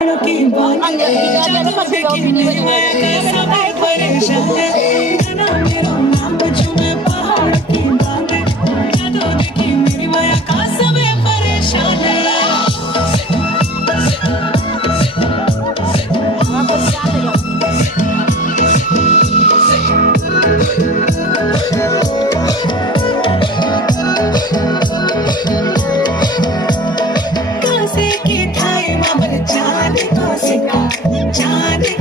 की बात जादू देखी मेरी माया का समय परेशान है जना मेरा नाम झूमे पहाड़ की बात जादू देखी मेरी माया का समय परेशान है कासे की थाई मामल जाने को सिका जाने